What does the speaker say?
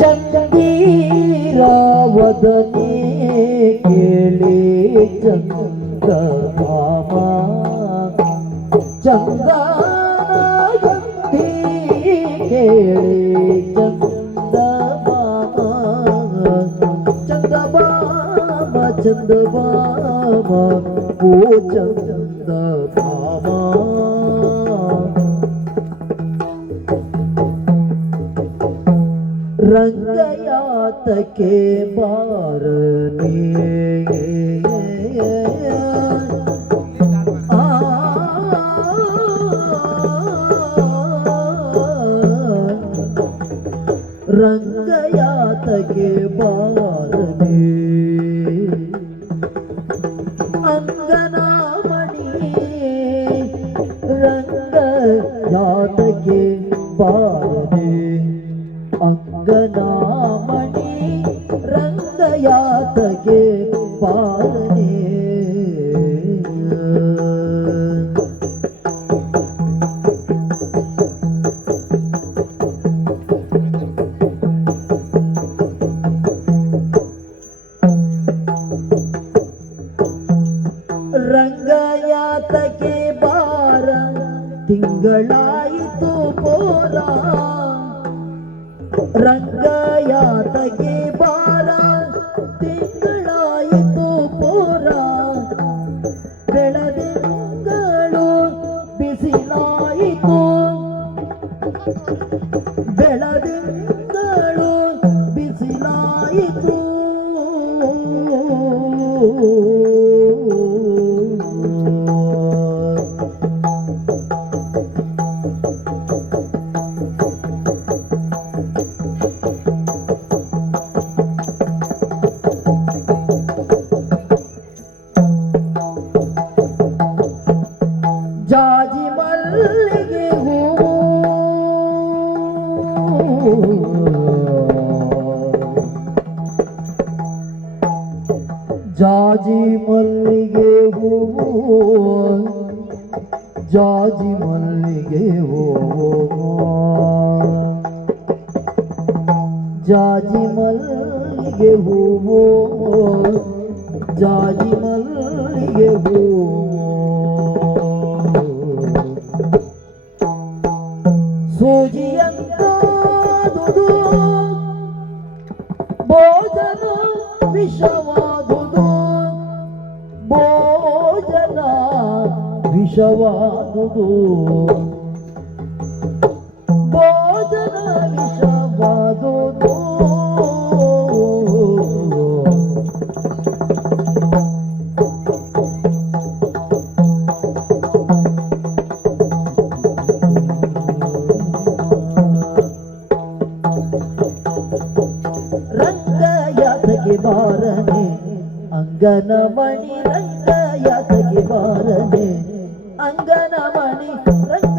ಚಂದೀರಾವದನೆ ಕೇಳಿ ಚಂದ ಮಾಮ ಚಂದನಗಂಧಿ ಕೇಳಿ ಚಂದ ಮಾಮ ಚಂದ ಮಾಮ ಚಂದ ಮಾಮ ಓ ಚಂದ ಮಾಮ ರಂಗಯಾತಕ್ಕೆ ಬಾರನೆ ರಂಗಯಾತಕ್ಕೆ ಬಾರನೆ ಅಂಗನಾಮಣಿ ರಂಗ ಯಾತಕ್ಕೆ ಬಾರದೆ ರಂಗಯಾತಗೆ ಪಾಲನೆ. ರಂಗಯಾತಗೆ ಬಾರ ತಿಂಗಳಾಯಿತು ಪೋರ ರಂಗಯಾತಕ್ಕೆ ಬಾರ ತಿಂಗಳಾಯಿತು ಪೋರ. ಬೆಳದಿಂಗಳು ಬಿಸಿಲಾಯಿತು. ಬೆಳದಿಂಗಳು ಬಿಸಿಲಾಯಿತು. ಜಾಜಿ ಮಲ್ಲಿಗೆ ಹೂವು. ಜಾಜಿ ಮಲ್ಲಿಗೆ ಹೂವು. ಜಾಜಿ ಮಲ್ಲಿಗೆ ಹೂವು. ಜಾಜಿ ಮಲ್ಲಿಗೆ ಹೂವು. ಸೂಜಿಯಂತಾದುದು ಭೋಜನ ವಿಷವಾದುದು. ಭೋಜನ ವಿಷವಾದುದು. ಭೋಜನ ವಿಷವಾದುದು. ಯಾತಗೆ ಬಾರನೆ ಅಂಗನಮಣಿ ರಂಗ ಯಾತಗೆ ಬಾರನೆ ಅಂಗನಮಣಿ ರಂಗ